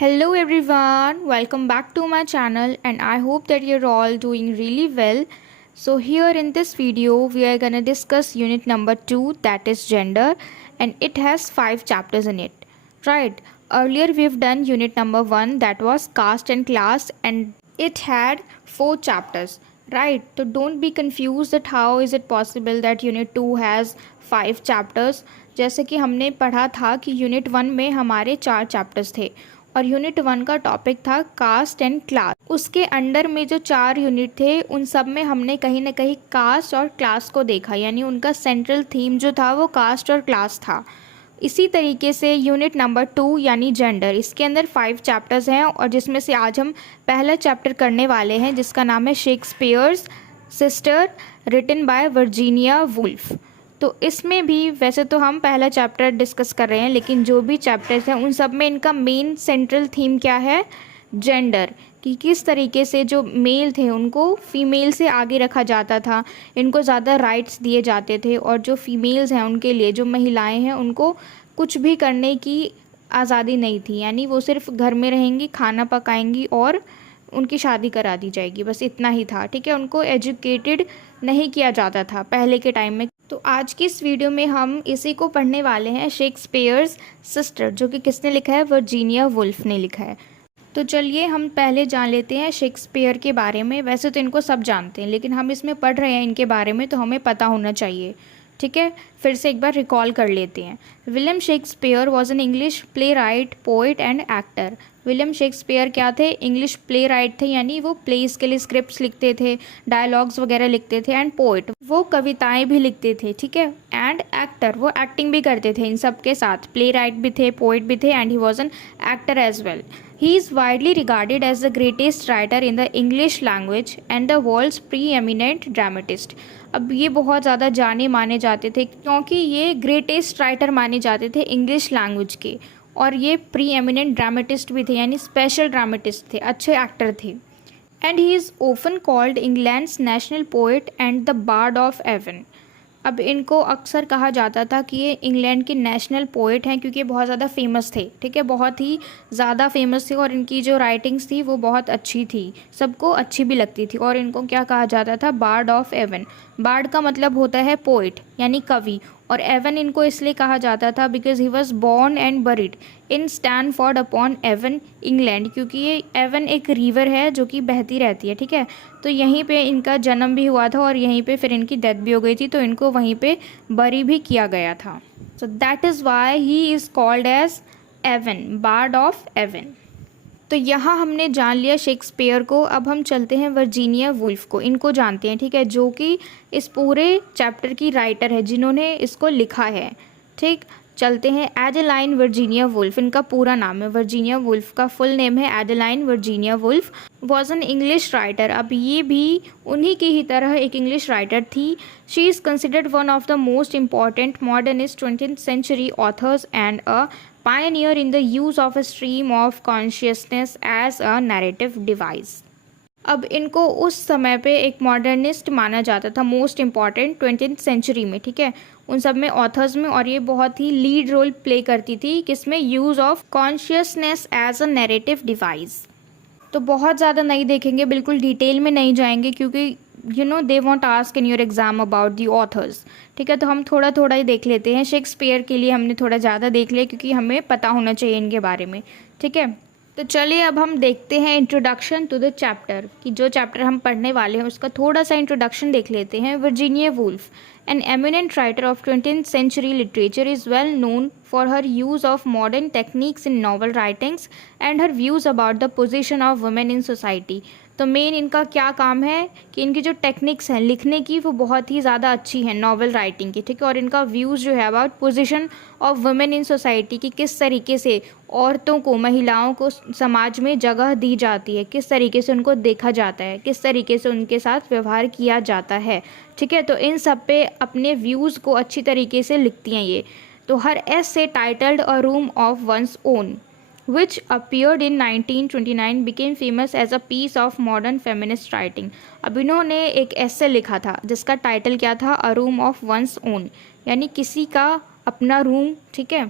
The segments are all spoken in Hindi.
Hello everyone, welcome back to my channel and I hope that you're all doing really well. So here in this video we are gonna discuss unit number 2, that is gender, and it has 5 chapters in it. Right, earlier we've done unit number 1, that was caste and class, and it had 4 chapters. Right, so don't be confused that how is it possible that unit 2 has 5 chapters. जैसे कि हमने पढ़ा था कि यूनिट 1 में हमारे 4 चैप्टर्स थे और यूनिट 1 का टॉपिक था कास्ट एंड क्लास। उसके अंडर में जो 4 यूनिट थे उन सब में हमने कहीं ना कहीं कास्ट और क्लास को देखा, यानी उनका सेंट्रल थीम जो था वो कास्ट और क्लास था। इसी तरीके से यूनिट नंबर 2 यानी जेंडर, इसके अंदर 5 चैप्टर्स हैं और जिसमें से आज हम पहला चैप्टर करने वाले हैं जिसका नाम है Shakespeare's sister, written by Virginia Woolf. तो इसमें भी वैसे तो हम पहला चैप्टर डिस्कस कर रहे हैं, लेकिन जो भी चैप्टर्स हैं उन सब में इनका मेन सेंट्रल थीम क्या है? जेंडर, कि किस तरीके से जो मेल थे उनको फीमेल से आगे रखा जाता था, इनको ज़्यादा राइट्स दिए जाते थे, और जो फीमेल्स हैं उनके लिए, जो महिलाएं हैं उनको कुछ भी करने की आज़ादी नहीं थी, यानी वो सिर्फ घर में रहेंगी, खाना पकाएंगी और उनकी शादी करा दी जाएगी, बस इतना ही था। ठीक है, उनको एजुकेटेड नहीं किया जाता था पहले के टाइम में। तो आज की इस वीडियो में हम इसी को पढ़ने वाले हैं, शेक्सपियर्स सिस्टर, जो कि किसने लिखा है? वर्जीनिया वुल्फ ने लिखा है। तो चलिए हम पहले जान लेते हैं शेक्सपियर के बारे में। वैसे तो इनको सब जानते हैं, लेकिन हम इसमें पढ़ रहे हैं इनके बारे में तो हमें पता होना चाहिए। ठीक है, फिर से एक बार रिकॉल कर लेते हैं। William Shakespeare was an English play right, poet and actor. William Shakespeare क्या थे? इंग्लिश प्ले राइट थे, यानी वो प्लेस के लिए स्क्रिप्ट्स लिखते थे, डायलॉग्स वगैरह लिखते थे, एंड पोइट, वो कविताएं भी लिखते थे। ठीक है, एंड एक्टर, वो एक्टिंग भी करते थे इन सब के साथ। प्ले राइट भी थे, पोइट भी थे, and he was an actor as well. He is widely regarded as the greatest writer in the English language and the world's preeminent dramatist. अब ये बहुत ज़्यादा जाने माने जाते थे क्योंकि ये ग्रेटेस्ट राइटर माने जाते थे इंग्लिश लैंग्वेज के, और ये प्री एमिनेंट ड्रामेटिस्ट भी थे, यानी स्पेशल ड्रामेटिस्ट थे, अच्छे एक्टर थे। And he is often called England's national poet and the bard of Avon. अब इनको अक्सर कहा जाता था कि ये इंग्लैंड के नेशनल पोएट हैं क्योंकि ये बहुत ज़्यादा फेमस थे। ठीक है, बहुत ही ज़्यादा फेमस थे और इनकी जो राइटिंग्स थी वो बहुत अच्छी थी, सबको अच्छी भी लगती थी। और इनको क्या कहा जाता था? Board of Avon. बार्ड का मतलब होता है पोइट यानी कवि, और एवन इनको इसलिए कहा जाता था because he was born and buried in Stanford upon Avon, England, क्योंकि ये एवन एक रिवर है जो कि बहती रहती है। ठीक है, तो यहीं पे इनका जन्म भी हुआ था और यहीं पे फिर इनकी डेथ भी हो गई थी, तो इनको वहीं पे बरी भी किया गया था। So that is why he is called as Avon, bard of Avon. तो यहाँ हमने जान लिया शेक्सपियर को। अब हम चलते हैं वर्जीनिया वुल्फ को, इनको जानते हैं। ठीक है, जो कि इस पूरे चैप्टर की राइटर है, जिन्होंने इसको लिखा है। ठीक, चलते हैं। एडेलाइन वर्जीनिया वुल्फ इनका पूरा नाम है। वर्जीनिया वुल्फ का फुल नेम है Adeline Virginia Woolf. Was an English writer. अब ये भी उन्हीं की ही तरह एक इंग्लिश राइटर थी। She is considered one of the most important modernist 20th century authors and a pioneer in the use of a stream of consciousness as a narrative device. अब इनको उस समय पे एक मॉडर्निस्ट माना जाता था, मोस्ट इम्पॉर्टेंट 20th century में। ठीक है, उन सब में ऑथर्स में, और ये बहुत ही लीड रोल प्ले करती थी किसमें? Use of consciousness as a narrative device. तो बहुत ज़्यादा नहीं देखेंगे, बिल्कुल डिटेल में नहीं जाएंगे क्योंकि they want ask in your exam about the authors. ठीक है, तो हम थोड़ा थोड़ा ही देख लेते हैं। शेक्सपियर के लिए हमने थोड़ा ज़्यादा देख लिया क्योंकि हमें पता होना चाहिए इनके बारे में। ठीक है, तो चलिए अब हम देखते हैं इंट्रोडक्शन टू द चैप्टर, कि जो चैप्टर हम पढ़ने वाले हैं उसका थोड़ा सा इंट्रोडक्शन देख लेते हैं। Virginia Woolf, an eminent writer of 20th century literature, is well known for her use of modern techniques in novel writings and her views about the position of women in society. तो मेन इनका क्या काम है कि इनकी जो टेक्निक्स हैं लिखने की वो बहुत ही ज़्यादा अच्छी है नॉवल राइटिंग की। ठीक है, और इनका व्यूज़ जो है about position of women in society, की किस तरीके से औरतों को, महिलाओं को समाज में जगह दी जाती है, किस तरीके से उनको देखा जाता है, किस तरीके से उनके साथ व्यवहार किया जाता है। ठीक है, तो इन सब पे अपने व्यूज़ को अच्छी तरीके से लिखती हैं ये। तो हर essay titled a room of one's own which appeared in 1929 became famous as a piece of modern feminist writing. अब इन्होंने एक ऐसे लिखा था जिसका टाइटल क्या था? अ रूम ऑफ वंस ओन, यानी किसी का अपना रूम। ठीक है,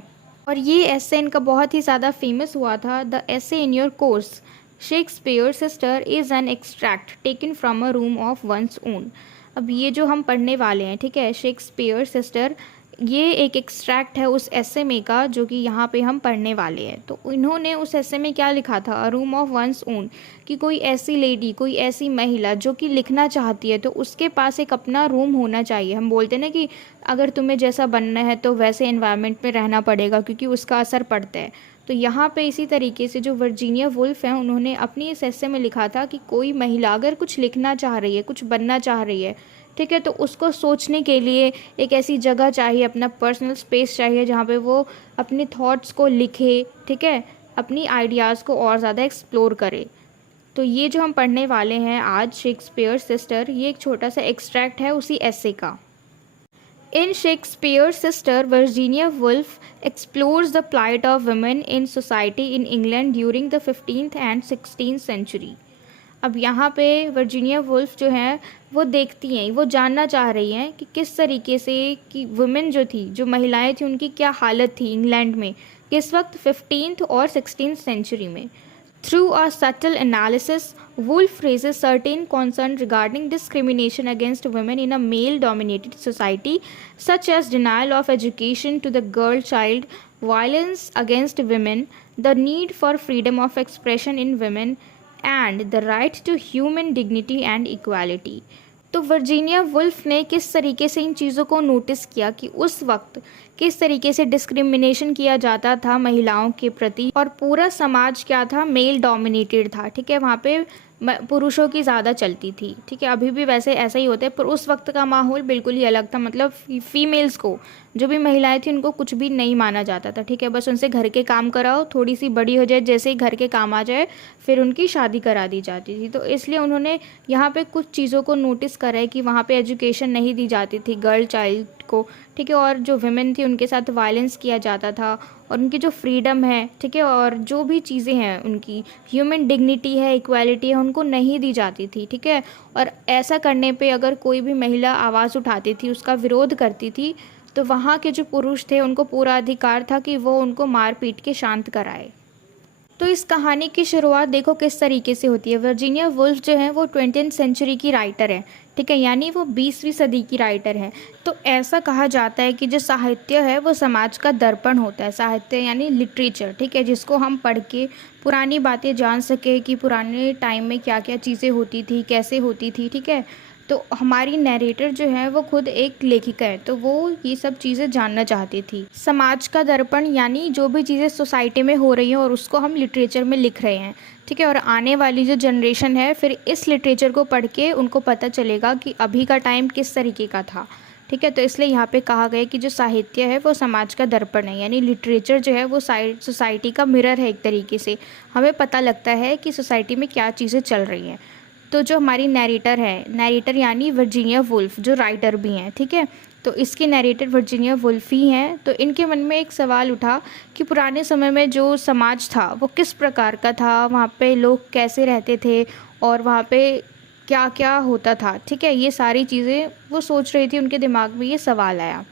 और ये ऐसे इनका बहुत ही ज़्यादा फेमस हुआ था। द ऐसे in your course Shakespeare sister is an extract taken from a room of one's own. अब ये जो हम पढ़ने वाले हैं, ठीक है, शेक्सपियर सिस्टर, ये एक एक्सट्रैक्ट है उस ऐसे में का जो कि यहाँ पे हम पढ़ने वाले हैं। तो इन्होंने उस ऐसे में क्या लिखा था, अ रूम ऑफ वंस ओन, कि कोई ऐसी लेडी, कोई ऐसी महिला जो कि लिखना चाहती है तो उसके पास एक अपना रूम होना चाहिए। हम बोलते हैं ना कि अगर तुम्हें जैसा बनना है तो वैसे एनवायरनमेंट में रहना पड़ेगा क्योंकि उसका असर पड़ता है। तो यहाँ पे इसी तरीके से जो वर्जीनिया वुल्फ हैं उन्होंने अपनी इस ऐसे में लिखा था कि कोई महिला अगर कुछ लिखना चाह रही है, कुछ बनना चाह रही है, ठीक है, तो उसको सोचने के लिए एक ऐसी जगह चाहिए, अपना पर्सनल स्पेस चाहिए जहाँ पे वो अपने थॉट्स को लिखे, ठीक है, अपनी आइडियाज़ को और ज़्यादा एक्सप्लोर करे। तो ये जो हम पढ़ने वाले हैं आज, शेक्सपियर सिस्टर, ये एक छोटा सा एक्सट्रैक्ट है उसी ऐसे का। In Shakespeare's sister, Virginia Woolf explores the plight of women in society in England during the 15th and 16th century. अब यहाँ पे वर्जीनिया वुल्फ जो हैं वो देखती हैं, वो जानना चाह रही हैं कि किस तरीके से कि वुमेन जो थी, जो महिलाएं थी, उनकी क्या हालत थी इंग्लैंड में किस वक्त 15th और 16th सेंचुरी में। Through a subtle analysis, Woolf raises certain concerns regarding discrimination against women in a male-dominated society, such as denial of education to the girl child, violence against women, the need for freedom of expression in women, and the right to human dignity and equality. तो वर्जीनिया वुल्फ ने किस तरीके से इन चीज़ों को नोटिस किया कि उस वक्त किस तरीके से डिस्क्रिमिनेशन किया जाता था महिलाओं के प्रति, और पूरा समाज क्या था, मेल डोमिनेटेड था, ठीक है, वहाँ पे पुरुषों की ज़्यादा चलती थी, ठीक है, अभी भी वैसे ऐसा ही होता है, पर उस वक्त का माहौल बिल्कुल ही अलग था। मतलब फीमेल्स को, जो भी महिलाएं थी, उनको कुछ भी नहीं माना जाता था, ठीक है, बस उनसे घर के काम कराओ, थोड़ी सी बड़ी हो जाए, जैसे ही घर के काम आ जाए फिर उनकी शादी करा दी जाती थी। तो इसलिए उन्होंने यहाँ पे कुछ चीज़ों को नोटिस करा है कि वहाँ पे एजुकेशन नहीं दी जाती थी गर्ल चाइल्ड को, ठीक है, और जो विमेन थी उनके साथ वायलेंस किया जाता था, और उनकी जो फ्रीडम है, ठीक है, और जो भी चीज़ें हैं, उनकी ह्यूमन डिग्निटी है, इक्वालिटी है, उनको नहीं दी जाती थी, ठीक है। और ऐसा करने पे अगर कोई भी महिला आवाज़ उठाती थी, उसका विरोध करती थी, तो वहाँ के जो पुरुष थे उनको पूरा अधिकार था कि वो उनको मार पीट के शांत कराए। तो इस कहानी की शुरुआत देखो किस तरीके से होती है। वर्जीनिया वुल्फ जो है वो 20th सेंचुरी की राइटर है, ठीक है, यानी वो 20वीं सदी की राइटर है। तो ऐसा कहा जाता है कि जो साहित्य है वो समाज का दर्पण होता है। साहित्य यानी लिटरेचर, ठीक है, जिसको हम पढ़ के पुरानी बातें जान सके कि पुराने टाइम में क्या क्या चीज़ें होती थी, कैसे होती थी, ठीक है। तो हमारी नरेटर जो है वो खुद एक लेखिका है, तो वो ये सब चीज़ें जानना चाहती थी। समाज का दर्पण यानी जो भी चीज़ें सोसाइटी में हो रही हैं और उसको हम लिटरेचर में लिख रहे हैं, ठीक है, और आने वाली जो जनरेशन है फिर इस लिटरेचर को पढ़ के उनको पता चलेगा कि अभी का टाइम किस तरीके का था, ठीक है। तो इसलिए यहाँ पे कहा गया कि जो साहित्य है वो समाज का दर्पण है, यानी लिटरेचर जो है वो सोसाइटी का मिरर है। एक तरीके से हमें पता लगता है कि सोसाइटी में क्या चीज़ें चल रही हैं। तो जो हमारी नैरेटर है, नैरेटर यानी वर्जीनिया वुल्फ जो राइटर भी हैं, ठीक है, तो इसके नैरेटर वर्जीनिया वुल्फ ही हैं। तो इनके मन में एक सवाल उठा कि पुराने समय में जो समाज था वो किस प्रकार का था, वहाँ पे लोग कैसे रहते थे और वहाँ पे क्या क्या होता था, ठीक है, ये सारी चीज़ें वो सोच रही थी, उनके दिमाग में ये सवाल आया।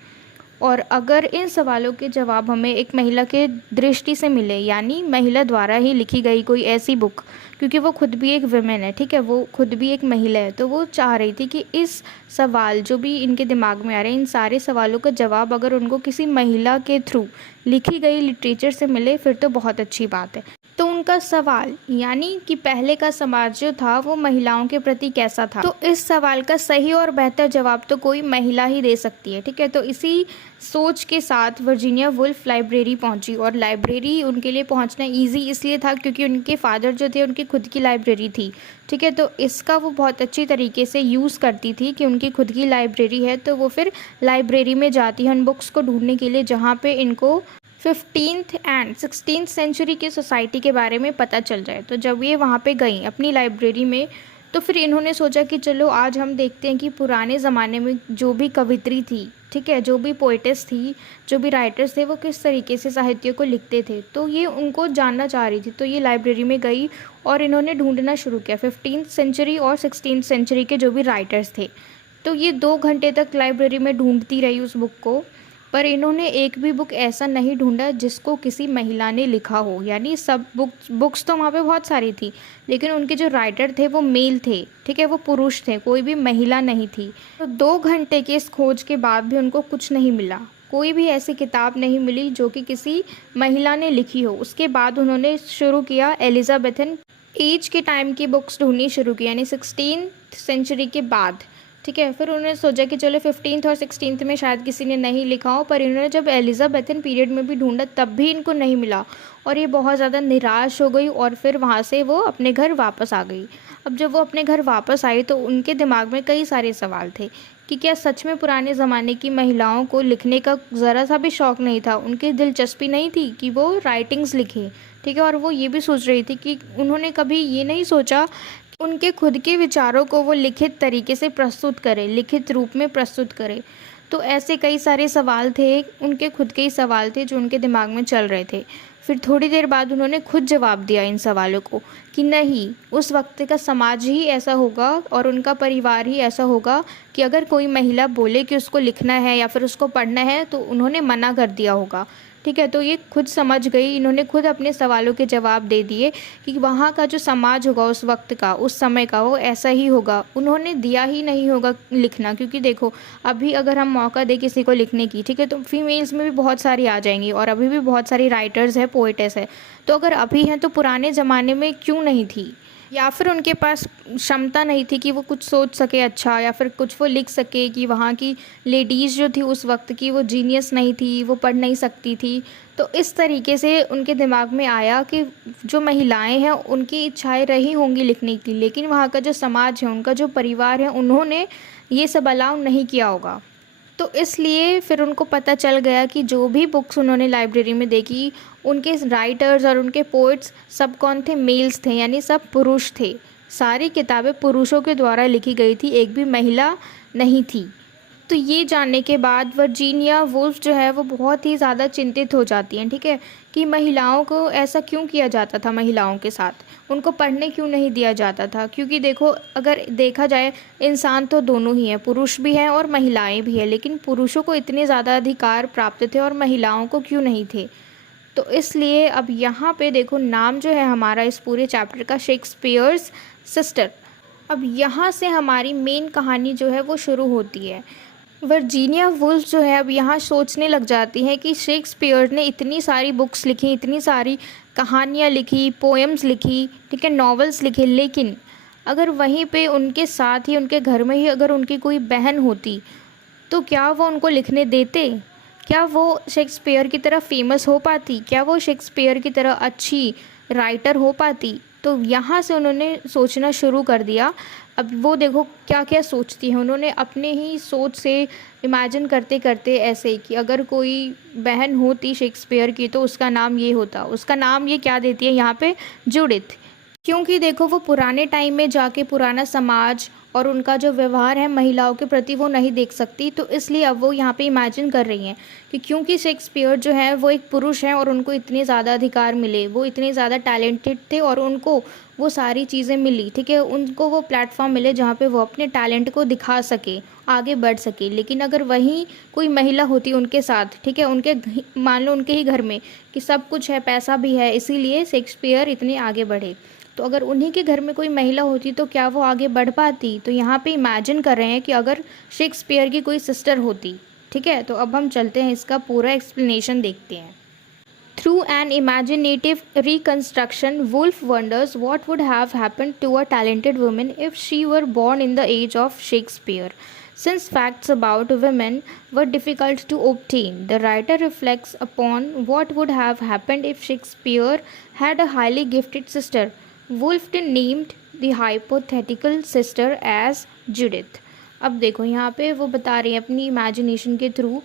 और अगर इन सवालों के जवाब हमें एक महिला के दृष्टि से मिले, यानी महिला द्वारा ही लिखी गई कोई ऐसी बुक, क्योंकि वो खुद भी एक वुमेन है, ठीक है, वो खुद भी एक महिला है, तो वो चाह रही थी कि इस सवाल जो भी इनके दिमाग में आ रहे हैं, इन सारे सवालों का जवाब अगर उनको किसी महिला के थ्रू लिखी गई लिटरेचर से मिले फिर तो बहुत अच्छी बात है। तो उनका सवाल यानी कि पहले का समाज जो था वो महिलाओं के प्रति कैसा था, तो इस सवाल का सही और बेहतर जवाब तो कोई महिला ही दे सकती है, ठीक है। तो इसी सोच के साथ वर्जीनिया वुल्फ लाइब्रेरी पहुंची, और लाइब्रेरी उनके लिए पहुंचना इजी इसलिए था क्योंकि उनके फादर जो थे उनकी खुद की लाइब्रेरी थी, ठीक है। तो इसका वो बहुत अच्छी तरीके से यूज़ करती थी कि उनकी खुद की लाइब्रेरी है, तो वो फिर लाइब्रेरी में जाती है उन बुक्स को ढूंढने के लिए जहाँ पे इनको 15th एंड 16th सेंचुरी की सोसाइटी के बारे में पता चल जाए। तो जब ये वहाँ पे गई अपनी लाइब्रेरी में, तो फिर इन्होंने सोचा कि चलो आज हम देखते हैं कि पुराने ज़माने में जो भी कवित्री थी, ठीक है, जो भी पोइटेस थी, जो भी राइटर्स थे, वो किस तरीके से साहित्य को लिखते थे, तो ये उनको जानना चाह रही थी। तो ये लाइब्रेरी में गई और इन्होंने ढूंढना शुरू किया 15th सेंचुरी और 16th सेंचुरी के जो भी राइटर्स थे। तो ये 2 घंटे तक लाइब्रेरी में ढूंढती रही उस बुक को, पर इन्होंने एक भी बुक ऐसा नहीं ढूंढा जिसको किसी महिला ने लिखा हो। यानी सब बुक्स तो वहाँ पे बहुत सारी थी, लेकिन उनके जो राइटर थे वो मेल थे, ठीक है, वो पुरुष थे, कोई भी महिला नहीं थी। तो 2 घंटे के इस खोज के बाद भी उनको कुछ नहीं मिला, कोई भी ऐसी किताब नहीं मिली जो कि किसी महिला ने लिखी हो। उसके बाद उन्होंने शुरू किया एलिजाबेथन एज के टाइम की बुक्स ढूंढनी शुरू की, यानी 16th सेंचुरी के बाद, ठीक है। फिर उन्होंने सोचा कि चलो 15th और 16th में शायद किसी ने नहीं लिखा हो, पर इन्होंने जब एलिजाबेथन पीरियड में भी ढूंढा तब भी इनको नहीं मिला और ये बहुत ज़्यादा निराश हो गई और फिर वहाँ से वो अपने घर वापस आ गई। अब जब वो अपने घर वापस आई तो उनके दिमाग में कई सारे सवाल थे कि क्या सच में पुराने ज़माने की महिलाओं को लिखने का ज़रा सा भी शौक़ नहीं था, उनकी दिलचस्पी नहीं थी कि वो राइटिंग्स लिखें, ठीक है। और वो ये भी सोच रही थी कि उन्होंने कभी ये नहीं सोचा कि उनके खुद के विचारों को वो लिखित तरीके से प्रस्तुत करें, लिखित रूप में प्रस्तुत करें। तो ऐसे कई सारे सवाल थे, उनके खुद के ही सवाल थे जो उनके दिमाग में चल रहे थे। फिर थोड़ी देर बाद उन्होंने खुद जवाब दिया इन सवालों को कि नहीं, उस वक्त का समाज ही ऐसा होगा और उनका परिवार ही ऐसा होगा कि अगर कोई महिला बोले कि उसको लिखना है या फिर उसको पढ़ना है तो उन्होंने मना कर दिया होगा, ठीक है। तो ये खुद समझ गई, इन्होंने खुद अपने सवालों के जवाब दे दिए कि वहाँ का जो समाज होगा उस वक्त का, उस समय का, वो ऐसा ही होगा। उन्होंने दिया ही नहीं होगा लिखना, क्योंकि देखो अभी अगर हम मौका दें किसी को लिखने की, ठीक है, तो फीमेल्स में भी बहुत सारी आ जाएंगी और अभी भी बहुत सारी राइटर्स है, पोइटेस है। तो अगर अभी हैं तो पुराने ज़माने में क्यों नहीं थी? या फिर उनके पास क्षमता नहीं थी कि वो कुछ सोच सके अच्छा, या फिर कुछ वो लिख सके कि वहाँ की लेडीज़ जो थी उस वक्त की वो जीनियस नहीं थी, वो पढ़ नहीं सकती थी। तो इस तरीके से उनके दिमाग में आया कि जो महिलाएं हैं उनकी इच्छाएं रही होंगी लिखने की, लेकिन वहाँ का जो समाज है, उनका जो परिवार है, उन्होंने ये सब अलाउ नहीं किया होगा। तो इसलिए फिर उनको पता चल गया कि जो भी बुक्स उन्होंने लाइब्रेरी में देखी, उनके राइटर्स और उनके पोइट्स सब कौन थे? मेल्स थे, यानी सब पुरुष थे। सारी किताबें पुरुषों के द्वारा लिखी गई थी, एक भी महिला नहीं थी। तो ये जानने के बाद वर्जीनिया वुल्फ जो है वो बहुत ही ज़्यादा चिंतित हो जाती हैं, ठीक है, कि महिलाओं को ऐसा क्यों किया जाता था, महिलाओं के साथ उनको पढ़ने क्यों नहीं दिया जाता था। क्योंकि देखो अगर देखा जाए इंसान तो दोनों ही हैं, पुरुष भी हैं और महिलाएं भी हैं, लेकिन पुरुषों को इतने ज़्यादा अधिकार प्राप्त थे और महिलाओं को क्यों नहीं थे। तो इसलिए अब यहाँ पे देखो नाम जो है हमारा इस पूरे चैप्टर का शेक्सपियर्स सिस्टर। अब यहाँ से हमारी मेन कहानी जो है वो शुरू होती है। वर्जीनिया वुल्फ जो है अब यहाँ सोचने लग जाती हैं कि शेक्सपियर ने इतनी सारी बुक्स लिखी, इतनी सारी कहानियाँ लिखी, पोएम्स लिखी, ठीक है, नॉवेल्स लिखे, लेकिन अगर वहीं पे उनके साथ ही उनके घर में ही अगर उनकी कोई बहन होती तो क्या वो उनको लिखने देते? क्या वो शेक्सपियर की तरह फेमस हो पाती? क्या वो शेक्सपियर की तरह अच्छी राइटर हो पाती? तो यहाँ से उन्होंने सोचना शुरू कर दिया। अब वो देखो क्या क्या सोचती हैं, उन्होंने अपने ही सोच से इमेजिन करते करते ऐसे कि अगर कोई बहन होती शेक्सपियर की तो उसका नाम ये होता। उसका नाम ये क्या देती है यहाँ पे? जूडिथ। क्योंकि देखो वो पुराने टाइम में जाके पुराना समाज और उनका जो व्यवहार है महिलाओं के प्रति वो नहीं देख सकती, तो इसलिए अब वो यहाँ पे इमेजिन कर रही हैं कि क्योंकि शेक्सपियर जो है वो एक पुरुष हैं और उनको इतने ज़्यादा अधिकार मिले, वो इतने ज़्यादा टैलेंटेड थे और उनको वो सारी चीज़ें मिली, ठीक है, उनको वो प्लेटफॉर्म मिले जहाँ पे वो अपने टैलेंट को दिखा सके, आगे बढ़ सके। लेकिन अगर वहीं कोई महिला होती उनके साथ, ठीक है, उनके मान लो उनके ही घर में कि सब कुछ है, पैसा भी है, इसीलिए शेक्सपियर इतने आगे बढ़े, तो अगर उन्हीं के घर में कोई महिला होती तो क्या वो आगे बढ़ पाती? तो यहाँ पे इमेजिन कर रहे हैं कि अगर शेक्सपियर की कोई सिस्टर होती, ठीक है। तो अब हम चलते हैं, इसका पूरा एक्सप्लेनेशन देखते हैं। Through an imaginative reconstruction, Woolf wonders what would have happened to a talented woman if she were born in the age of Shakespeare. Since facts about women were difficult to obtain, the writer reflects upon what would have happened if Shakespeare had a highly gifted sister. Woolfton named the hypothetical sister as Judith. अब देखो यहाँ पे वो बता रही है अपनी इमेजिनेशन के थ्रू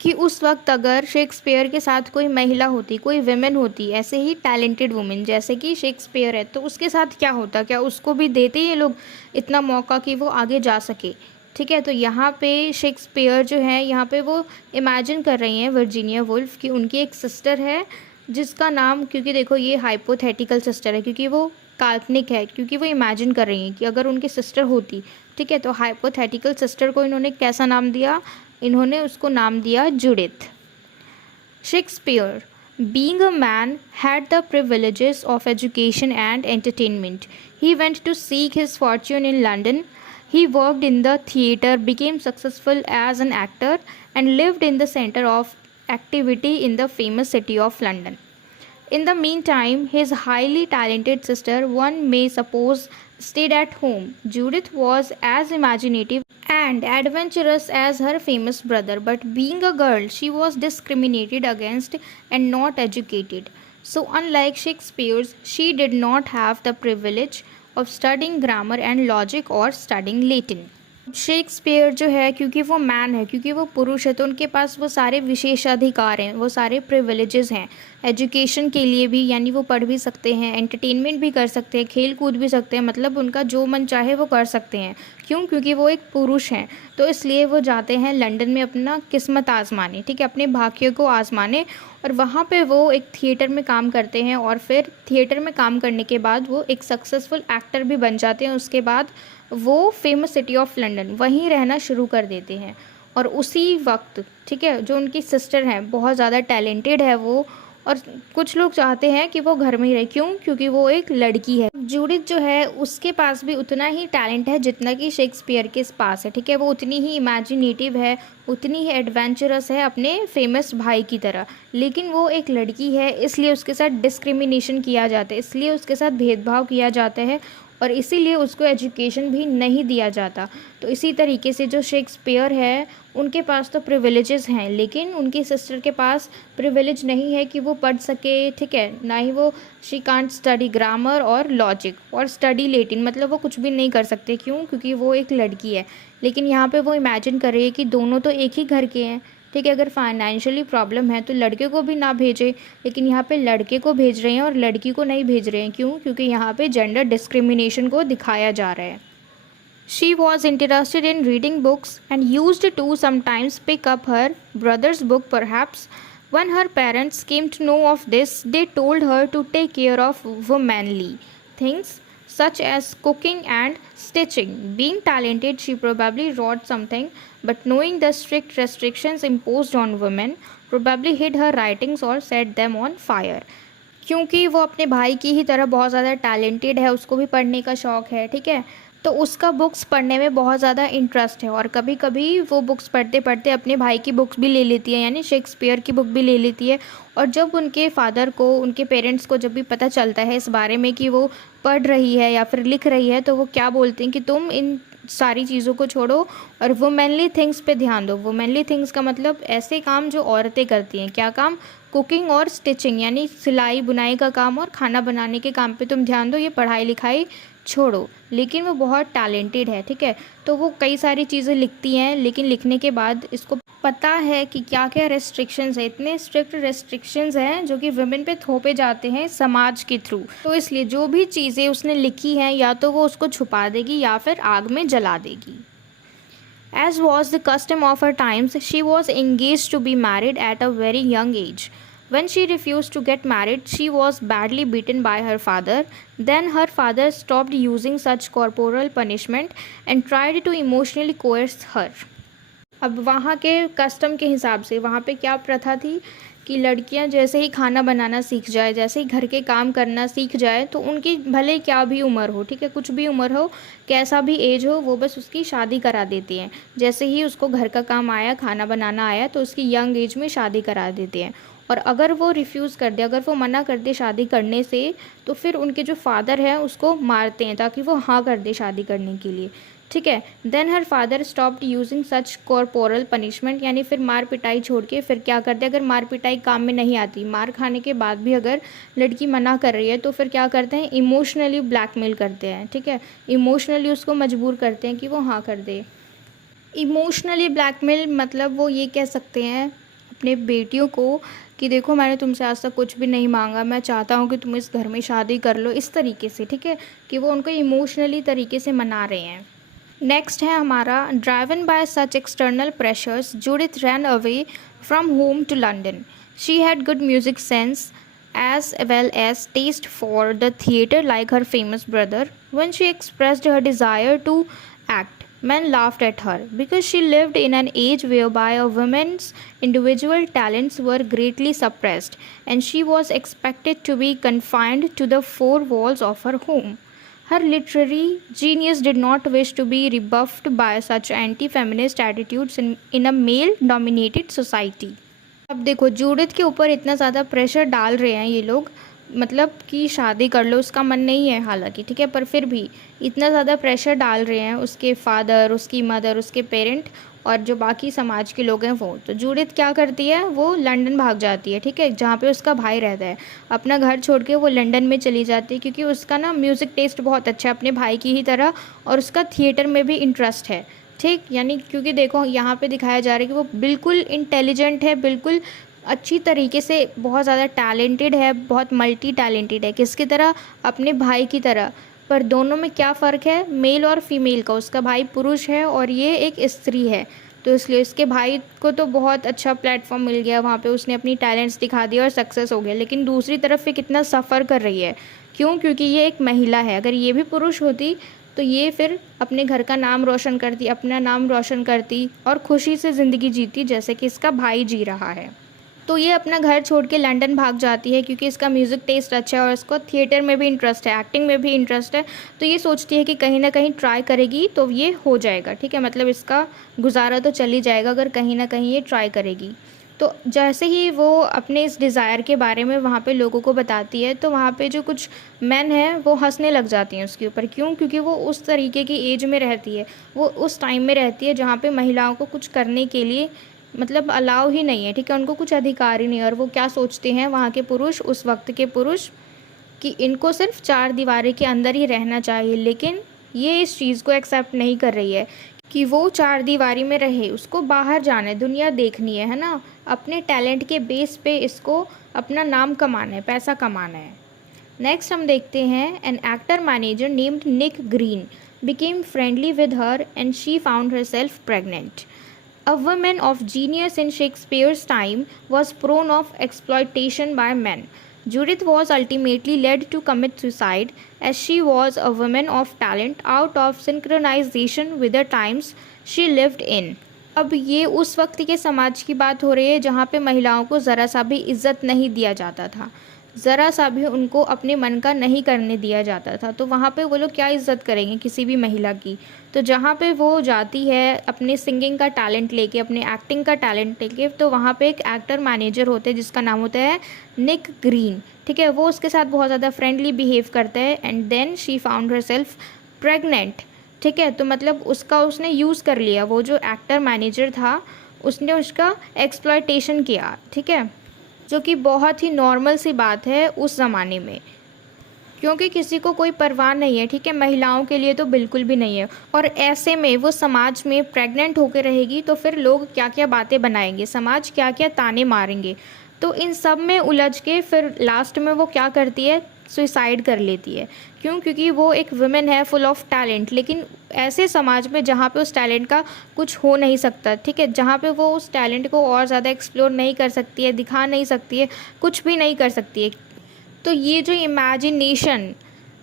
कि उस वक्त अगर शेक्सपियर के साथ कोई महिला होती, कोई विमेन होती, ऐसे ही टैलेंटेड वुमेन जैसे कि शेक्सपियर है, तो उसके साथ क्या होता? क्या उसको भी देते ये लोग इतना मौका कि वो आगे जा सके? ठीक है, तो यहाँ पे शेक्सपियर जो है यहाँ पे वो इमेजिन कर रही हैं वर्जीनिया वुल्फ कि उनकी एक सिस्टर है जिसका नाम, क्योंकि देखो ये हाइपोथेटिकल सिस्टर है क्योंकि वो काल्पनिक है, क्योंकि वो इमेजिन कर रही हैं कि अगर उनकी सिस्टर होती, ठीक है, तो हाइपोथेटिकल सिस्टर को इन्होंने कैसा नाम दिया? इन्होंने उसको नाम दिया Judith. Shakespeare, being a man, had the privileges of education and entertainment. He went to seek his fortune in London. He worked in the theatre, became successful as an actor, and lived in the center of activity in the famous city of London. In the meantime, his highly talented sister, one may suppose, stayed at home. Judith was as imaginative and adventurous as her famous brother, but being a girl, she was discriminated against and not educated. So, unlike Shakespeare's, she did not have the privilege of studying grammar and logic or studying Latin. Shakespeare जो है, क्योंकि वो मैन है, क्योंकि वो पुरुष है, तो उनके पास वो सारे विशेषाधिकार हैं, वो सारे प्रिविलेजेस हैं एजुकेशन के लिए भी, यानी वो पढ़ भी सकते हैं, एंटरटेनमेंट भी कर सकते हैं, खेल कूद भी सकते हैं, मतलब उनका जो मन चाहे वो कर सकते हैं। क्यों? क्योंकि वो एक पुरुष हैं, तो इसलिए वो जाते हैं लंदन में अपना किस्मत आजमाने, ठीक है, अपने भाग्य को आजमाने। और वहाँ पे वो एक थिएटर में काम करते हैं, और फिर थिएटर में काम करने के बाद वो एक सक्सेसफुल एक्टर भी बन जाते हैं। उसके बाद वो फेमस सिटी ऑफ लंदन वहीं रहना शुरू कर देते हैं। और उसी वक्त, ठीक है, जो उनकी सिस्टर हैं बहुत ज़्यादा टैलेंटेड है वो, और कुछ लोग चाहते हैं कि वो घर में ही रहे। क्यों? क्योंकि वो एक लड़की है। जूडिथ जो है उसके पास भी उतना ही टैलेंट है जितना कि शेक्सपियर के पास है, ठीक है, वो उतनी ही इमेजिनेटिव है, उतनी ही एडवेंचरस है अपने फेमस भाई की तरह। लेकिन वो एक लड़की है, इसलिए उसके साथ डिस्क्रिमिनेशन किया जाता है, इसलिए उसके साथ भेदभाव किया जाता है, और इसीलिए उसको एजुकेशन भी नहीं दिया जाता। तो इसी तरीके से जो शेक्सपियर है उनके पास तो प्रिविलेजेस हैं, लेकिन उनकी सिस्टर के पास प्रिविलेज नहीं है कि वो पढ़ सके, ठीक है, ना ही वो शी कांट स्टडी ग्रामर और लॉजिक और स्टडी लेटिन, मतलब वो कुछ भी नहीं कर सकते। क्यों? क्योंकि वो एक लड़की है। लेकिन यहाँ पे वो इमेजिन कर रही है कि दोनों तो एक ही घर के हैं, ठीक है, अगर फाइनेंशियली प्रॉब्लम है तो लड़के को भी ना भेजे, लेकिन यहाँ पे लड़के को भेज रहे हैं और लड़की को नहीं भेज रहे हैं। क्यों? क्योंकि यहाँ पे जेंडर डिस्क्रिमिनेशन को दिखाया जा रहा है। She was interested in reading books and used to sometimes pick up her brother's book perhaps. When her parents came to know of this, they told her to take care of womanly things such as cooking and stitching. Being talented, she probably wrote something, but knowing the strict restrictions imposed on women, probably hid her writings or set them on fire. क्योंकि वो अपने भाई की ही तरह बहुत ज़्यादा टैलेंटेड है, उसको भी पढ़ने का शौक़ है, ठीक है, तो उसका बुक्स पढ़ने में बहुत ज़्यादा इंटरेस्ट है, और कभी कभी वो बुक्स पढ़ते पढ़ते अपने भाई की बुक्स भी ले लेती है, यानी शेक्सपियर की बुक भी ले लेती है। और जब उनके फादर को, उनके पेरेंट्स को जब भी पता चलता है इस बारे में कि वो पढ़ रही है या फिर लिख रही है, तो वो क्या बोलते हैं कि तुम इन सारी चीज़ों को छोड़ो और वुमेनली थिंग्स पे ध्यान दो। वुमेनली थिंग्स का मतलब ऐसे काम जो औरतें करती हैं। क्या काम? कुकिंग और स्टिचिंग, यानी सिलाई बुनाई का काम और खाना बनाने के काम पे तुम ध्यान दो, ये पढ़ाई लिखाई छोड़ो। लेकिन वो बहुत टैलेंटेड है, ठीक है, तो वो कई सारी चीज़ें लिखती हैं, लेकिन लिखने के बाद इसको पता है कि क्या क्या रेस्ट्रिक्शंस है, इतने स्ट्रिक्ट रेस्ट्रिक्शंस हैं जो कि वुमेन पे थोपे जाते हैं समाज के थ्रू। तो इसलिए जो भी चीज़ें उसने लिखी हैं या तो वो उसको छुपा देगी या फिर आग में जला देगी। As was the custom of her times, she was engaged to be married at a very young age. When she refused to get married, she was badly beaten by her father. Then her father stopped using such corporal punishment and tried to emotionally coerce her. अब वहाँ के कस्टम के हिसाब से वहाँ पे क्या प्रथा थी कि लड़कियाँ जैसे ही खाना बनाना सीख जाए, जैसे ही घर के काम करना सीख जाए, तो उनकी भले क्या भी उम्र हो, ठीक है, कुछ भी उम्र हो, कैसा भी एज हो, वो बस उसकी शादी करा देती हैं। जैसे ही उसको घर का काम आया, खाना बनाना आया, तो उसकी यंग एज में शादी करा देते हैं। और अगर वो रिफ्यूज़ कर दे, अगर वो मना कर दे शादी करने से, तो फिर उनके जो फादर हैं उसको मारते हैं ताकि वो हाँ कर दे शादी करने के लिए, ठीक है। Then her father stopped using such corporal punishment, यानी फिर मार पिटाई छोड़ के फिर क्या करते हैं, अगर मार पिटाई काम में नहीं आती, मार खाने के बाद भी अगर लड़की मना कर रही है, तो फिर क्या करते हैं, इमोशनली ब्लैकमेल करते हैं, ठीक है, इमोशनली उसको मजबूर करते हैं कि वो हाँ कर दे। इमोशनली ब्लैकमेल मतलब वो ये कह सकते हैं अपने बेटियों को कि देखो मैंने तुमसे आज तक कुछ भी नहीं मांगा, मैं चाहता हूँ कि तुम इस घर में शादी कर लो, इस तरीके से, ठीक है, कि वो उनको इमोशनली तरीके से मना रहे हैं। नेक्स्ट है हमारा, driven by such external pressures Judith ran away from home to London. She had good music sense as well as taste for the theatre like her famous brother. When she expressed her desire to act, Men laughed at her because she lived in an age whereby a woman's individual talents were greatly suppressed and she was expected to be confined to the four walls of her home. Her literary genius did not wish to be rebuffed by such anti-feminist attitudes in a male-dominated society. अब देखो जूडिथ के ऊपर इतना ज़्यादा प्रेशर डाल रहे हैं ये लोग, मतलब कि शादी कर लो, उसका मन नहीं है हालांकि, ठीक है, पर फिर भी इतना ज़्यादा प्रेशर डाल रहे हैं उसके फादर, उसकी मदर, उसके पेरेंट और जो बाकी समाज के लोग हैं वो। तो जूडिथ क्या करती है, वो लंदन भाग जाती है, ठीक है, जहाँ पे उसका भाई रहता है। अपना घर छोड़ के वो लंदन में चली जाती है क्योंकि उसका ना म्यूज़िक टेस्ट बहुत अच्छा है अपने भाई की ही तरह, और उसका थिएटर में भी इंटरेस्ट है, ठीक, यानी क्योंकि देखो यहाँ पे दिखाया जा रहा है कि वो बिल्कुल इंटेलिजेंट है, बिल्कुल अच्छी तरीके से बहुत ज़्यादा टैलेंटेड है, बहुत मल्टी टैलेंटेड है, किसकी तरह, अपने भाई की तरह। पर दोनों में क्या फ़र्क है, मेल और फीमेल का। उसका भाई पुरुष है और ये एक स्त्री है, तो इसलिए इसके भाई को तो बहुत अच्छा प्लेटफॉर्म मिल गया, वहाँ पे उसने अपनी टैलेंट्स दिखा दिया और सक्सेस हो गया। लेकिन दूसरी तरफ ये कितना सफ़र कर रही है, क्यों, क्योंकि ये एक महिला है। अगर ये भी पुरुष होती तो ये फिर अपने घर का नाम रोशन करती, अपना नाम रोशन करती और खुशी से ज़िंदगी जीती जैसे कि इसका भाई जी रहा है। तो ये अपना घर छोड़ के लंदन भाग जाती है क्योंकि इसका म्यूज़िक टेस्ट अच्छा है और इसको थिएटर में भी इंटरेस्ट है, एक्टिंग में भी इंटरेस्ट है। तो ये सोचती है कि कहीं ना कहीं ट्राई करेगी तो ये हो जाएगा, ठीक है, मतलब इसका गुजारा तो चल ही जाएगा अगर कहीं ना कहीं ये ट्राई करेगी। तो जैसे ही वो अपने इस डिज़ायर के बारे में वहाँ पे लोगों को बताती है तो वहाँ पे जो कुछ मैन हैं वो हंसने लग जाती हैं उसके ऊपर। क्यों, क्योंकि वो उस तरीके की एज में रहती है, वो उस टाइम में रहती है जहाँ पे महिलाओं को कुछ करने के लिए मतलब अलाउ ही नहीं है, ठीक है, उनको कुछ अधिकार ही नहीं है। और वो क्या सोचते हैं वहाँ के पुरुष, उस वक्त के पुरुष, कि इनको सिर्फ चार दीवारी के अंदर ही रहना चाहिए। लेकिन ये इस चीज़ को एक्सेप्ट नहीं कर रही है कि वो चार दीवारी में रहे, उसको बाहर जाना है, दुनिया देखनी है ना, अपने टैलेंट के बेस पे इसको अपना नाम कमाना है, पैसा कमाना है। नेक्स्ट हम देखते हैं, an actor manager named Nick Green became friendly with her and she found herself pregnant. A woman of genius in Shakespeare's time was prone of exploitation by men. Judith was ultimately led to commit suicide as she was a woman of talent out of synchronization with the times she lived in. अब ये उस वक्त के समाज की बात हो रही है जहाँ पे महिलाओं को ज़रा सा भी इज्जत नहीं दिया जाता था, ज़रा सा भी उनको अपने मन का नहीं करने दिया जाता था। तो वहाँ पे वो लोग क्या इज़्ज़त करेंगे किसी भी महिला की। तो जहाँ पे वो जाती है अपने सिंगिंग का टैलेंट लेके, अपने एक्टिंग का टैलेंट लेके, तो वहाँ पे एक एक्टर मैनेजर होते हैं जिसका नाम होता है निक ग्रीन, ठीक है, वो उसके साथ बहुत ज़्यादा फ्रेंडली बिहेव करता है। And then she found herself pregnant, ठीक है, तो मतलब उसका उसने यूज़ कर लिया, वो जो एक्टर मैनेजर था उसने उसका एक्सप्लॉयटेशन किया, ठीक है, जो कि बहुत ही नॉर्मल सी बात है उस ज़माने में, क्योंकि किसी को कोई परवाह नहीं है, ठीक है, महिलाओं के लिए तो बिल्कुल भी नहीं है। और ऐसे में वो समाज में प्रेग्नेंट होकर रहेगी तो फिर लोग क्या क्या बातें बनाएंगे, समाज क्या क्या ताने मारेंगे। तो इन सब में उलझ के फिर लास्ट में वो क्या करती है, सुसाइड कर लेती है। क्यों, क्योंकि वो एक वुमेन है फुल ऑफ टैलेंट, लेकिन ऐसे समाज में जहाँ पे उस टैलेंट का कुछ हो नहीं सकता, ठीक है, जहाँ पे वो उस टैलेंट को और ज़्यादा एक्सप्लोर नहीं कर सकती है, दिखा नहीं सकती है, कुछ भी नहीं कर सकती है। तो ये जो इमेजिनेशन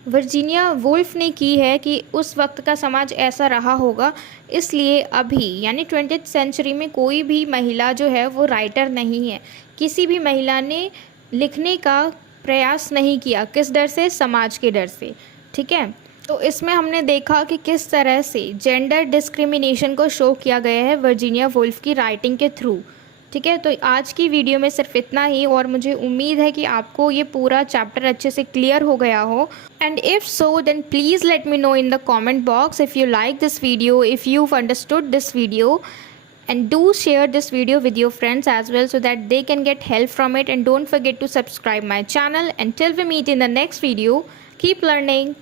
वर्जीनिया वुल्फ ने की है कि उस वक्त का समाज ऐसा रहा होगा, इसलिए अभी यानी 20th सेंचुरी में कोई भी महिला जो है वो राइटर नहीं है। किसी भी महिला ने लिखने का प्रयास नहीं किया, किस डर से, समाज के डर से, ठीक है। तो इसमें हमने देखा कि किस तरह से जेंडर डिस्क्रिमिनेशन को शो किया गया है वर्जीनिया वुल्फ की राइटिंग के थ्रू, ठीक है। तो आज की वीडियो में सिर्फ इतना ही, और मुझे उम्मीद है कि आपको ये पूरा चैप्टर अच्छे से क्लियर हो गया हो। And if so then please let me know in the comment box if you like this video, if you understood this video, and do share this video with your friends as well so that they can get help from it. And don't forget to subscribe my channel. Until we meet in the next video, keep learning.